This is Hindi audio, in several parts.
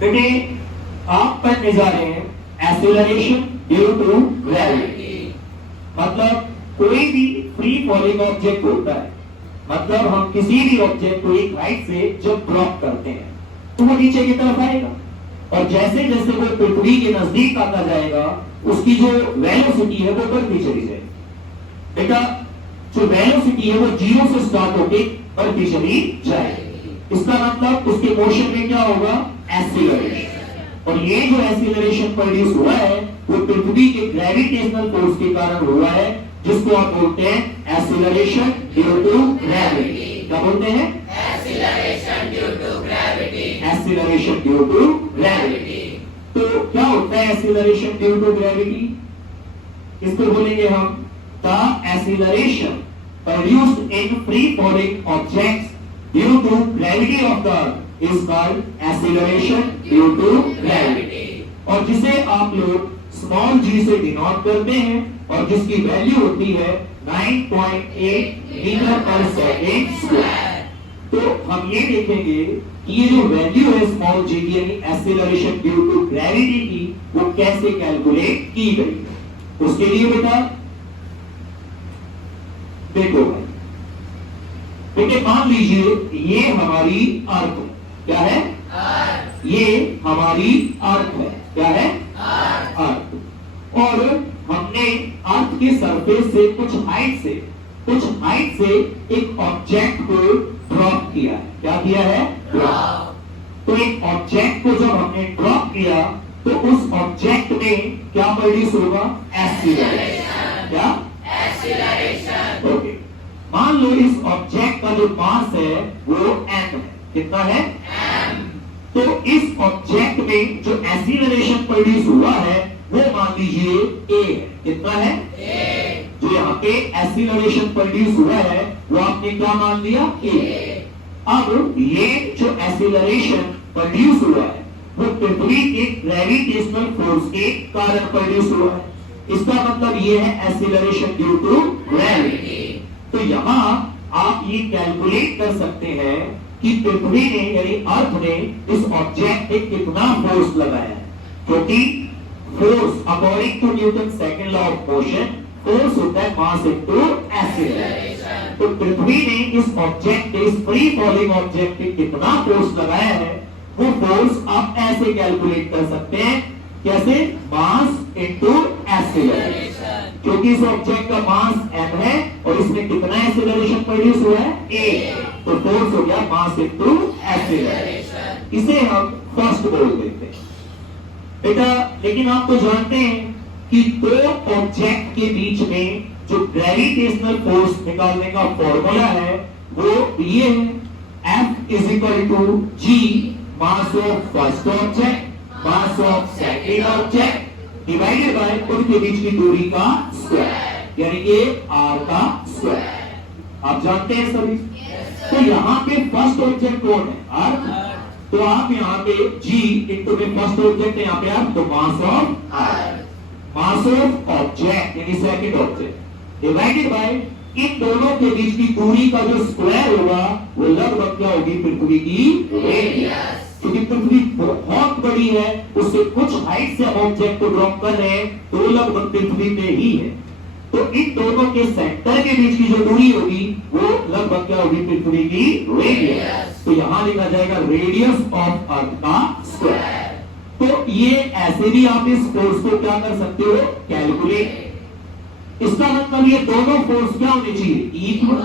बेटे आप पढ़ने जा रहे हैं एक्सेलरेशन ड्यू टू ग्रेविटी। मतलब कोई भी फ्री फॉलिंग ऑब्जेक्ट होता है, मतलब हम किसी भी ऑब्जेक्ट को एक हाइट से जब ड्रॉप करते हैं तो वो नीचे की तरफ आएगा, और जैसे जैसे वो पृथ्वी के नजदीक आता जाएगा उसकी जो वेलोसिटी है वो बढ़ती चली जाएगी। बेटा जो वेलोसिटी है वो 0 से स्टार्ट होकर बढ़ती चली जाएगी। इसका मतलब उसके मोशन में क्या होगा? एक्सीलरेशन। और ये जो एक्सीलरेशन प्रोड्यूस हुआ है वो पृथ्वी के ग्रेविटेशनल फोर्स के कारण हुआ है, जिसको आप बोलते हैं एक्सीलरेशन ड्यू टू ग्रेविटी। क्या बोलते हैं? Acceleration due to gravity. Acceleration due to gravity. तो क्या होता है एक्सीलरेशन ड्यू टू ग्रेविटी? इसको बोलेंगे हम the acceleration produced in free falling objects due to gravity of the earth is called acceleration due to gravity, और जिसे आप लोग स्मॉल g से डिनोट करते हैं और जिसकी वैल्यू होती है 9.8 मीटर पर सेकेंड स्क्वायर। तो हम ये देखेंगे कि ये जो वैल्यू है स्मॉल g की यानी एक्सीलरेशन ड्यू टू ग्रेविटी की, वो कैसे कैलकुलेट की गई। उसके लिए बेटा देखो भाई, बेटे मान लीजिए ये हमारी अर्थ है। क्या है? अर्थ। ये हमारी अर्थ है। क्या है? अर्थ। और हमने अर्थ के सरफेस से कुछ हाइट से एक ऑब्जेक्ट को ड्रॉप किया है। क्या किया है? ड्रॉप। तो एक ऑब्जेक्ट को जब हमने ड्रॉप किया तो उस ऑब्जेक्ट में क्या प्रोड्यूस होगा? एक्सीलरेशन। क्या? एक्सीलरेशन। ओके, मान लो इस ऑब्जेक्ट का जो मास है वो m है। कितना है? m। तो इस ऑब्जेक्ट में जो एक्सीलरेशन प्रोड्यूस हुआ है वो मान लीजिए a है। कितना है? a। जो यहाँ पे एक्सीलरेशन प्रोड्यूस हुआ है वो आपने क्या मान लिया? a। अब ये जो एक्सीलरेशन प्रोड्यूस हुआ है वो पृथ्वी के ग्रेविटेशनल फोर्स के कारण प्रोड्यूस हुआ है। इसका मतलब ये है एक्सीलरेशन ड्यू टू ग्रेविटी। तो यहाँ आप ये कैलकुलेट कर सकते हैं कि पृथ्वी ने यानी अर्थ ने इस ऑब्जेक्ट पे कितना फोर्स लगाया है, क्योंकि force according to Newton second law of motion force होता है मास इनटू एक्सीलरेशन। तो पृथ्वी ने इस ऑब्जेक्ट पे, इस फ्री फॉलिंग ऑब्जेक्ट पे कितना फोर्स लगाया है वो फोर्स आप ऐसे कैलकुलेट कर सकते हैं। कैसे? Mass into acceleration. क्योंकि इस ऑब्जेक्ट का मास m है और इसमें कितना एक्सीलरेशन प्रोड्यूस हुआ है? a। तो फोर्स हो गया मास इनटू एक्सीलरेशन। इसे हम फर्स्ट बोल देते हैं बेटा। लेकिन आप तो जानते हैं कि दो ऑब्जेक्ट के बीच में जो ग्रेविटेशनल फोर्स निकालने का फॉर्मूला है वो ये है F is equal to G mass of first object mass of second object divided by उनके बीच की दूरी का स्क्वायर, यानी कि r का स्क्वायर। आप जानते हैं सभी? तो यहाँ पे फर्स्ट ऑब्जेक्ट कौन है? अर्थ। तो आप यहाँ पे g इनटू में फर्स्ट ऑब्जेक्ट है यहाँ पे आप, तो mass of earth, mass of object यानी सेकंड ऑब्जेक्ट डिवाइडेड बाय इन दोनों के बीच की दूरी का जो स्क्वायर होगा वो लगभग क्या होगी? पृथ्वी की रेडियस। क्योंकि पृथ्वी बहुत बड़ी है, उससे कुछ हाइट से ऑब्जेक्ट को ड्रॉप कर रहे हैं तो लगभग पृथ्वी में ही है, तो इन दोनों के सेंटर के बीच की जो दूरी होगी वो लगभग क्या होगी? पृथ्वी की रेडियस। तो यहां लिखा जाएगा रेडियस ऑफ अर्थ का स्क्वायर। तो ये ऐसे भी आप इस फोर्स को क्या कर सकते हो? कैलकुलेट। इसका मतलब ये दोनों फोर्स क्या होने चाहिए? इक्वल।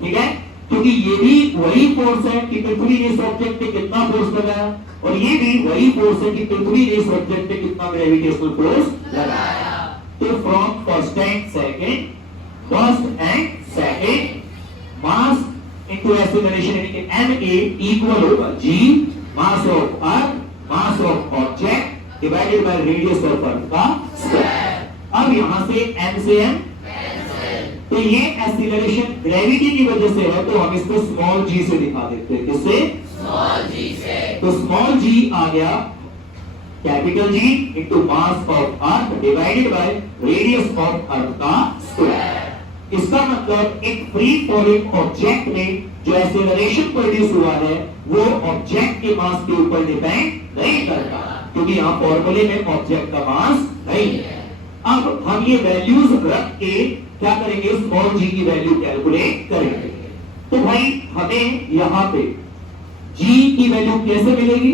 ठीक है, क्योंकि ये भी वही फोर्स है कि पृथ्वी ने इस ऑब्जेक्ट पे कितना फोर्स लगाया, और ये भी वही फोर्स है कि पृथ्वी ने इस ऑब्जेक्ट पे कितना ग्रेविटेशनल फोर्स लगाया। तो from first and second mass into acceleration यानी कि ma इक्वल होगा g mass of earth mass of object divided by radius of earth का स्क्वायर। अब यहां से m से m, तो ये एक्सीलरेशन ग्रेविटी की वजह से है तो हम इसको स्मॉल g से दिखा देते हैं। किससे? स्मॉल g से। तो स्मॉल g आ गया capital G into mass of earth divided by radius of earth का स्क्वायर। इसका मतलब एक फ्री फॉलिंग ऑब्जेक्ट में जो एक्सेलरेशन प्रोड्यूस हुआ है वो ऑब्जेक्ट के मास के ऊपर डिपेंड नहीं करता, क्योंकि यहाँ फॉर्मूले में ऑब्जेक्ट का मास नहीं है। अब हम ये वैल्यूज रख के क्या करेंगे, स्मॉल जी की वैल्यू कैलकुलेट करेंगे। तो भाई हमें यहाँ पे जी की वैल्यू कैसे मिलेगी?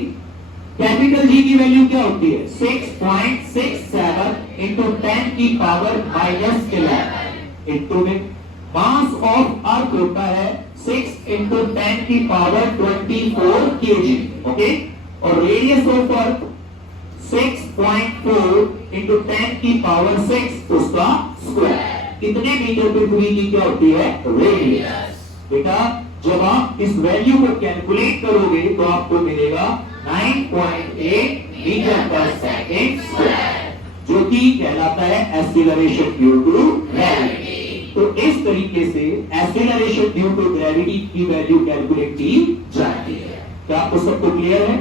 कैपिटल जी की वैल्यू क्या होती है? 6.67 इंटू 10 की पावर -11 इंटू में मास ऑफ अर्थ होता है 6 इंटू 10 की पावर 24 kg, ओके। और रेडियस ऑफ अर्थ 6.4 इंटू 10 की पावर 6 उसका स्क्वायर। कितने मीटर पृथ्वी की क्या होती है? रेडियस। बेटा जब आप इस वैल्यू को कैलकुलेट करोगे तो आपको मिलेगा 9.8 मीटर पर सेकेंड स्क्वायर, जो कि कहलाता है एक्सीलरेशन ड्यू टू ग्रेविटी। तो इस तरीके से एक्सीलरेशन ड्यू टू ग्रेविटी की वैल्यू कैलकुलेट की जाती है। क्या आपको सबको क्लियर है?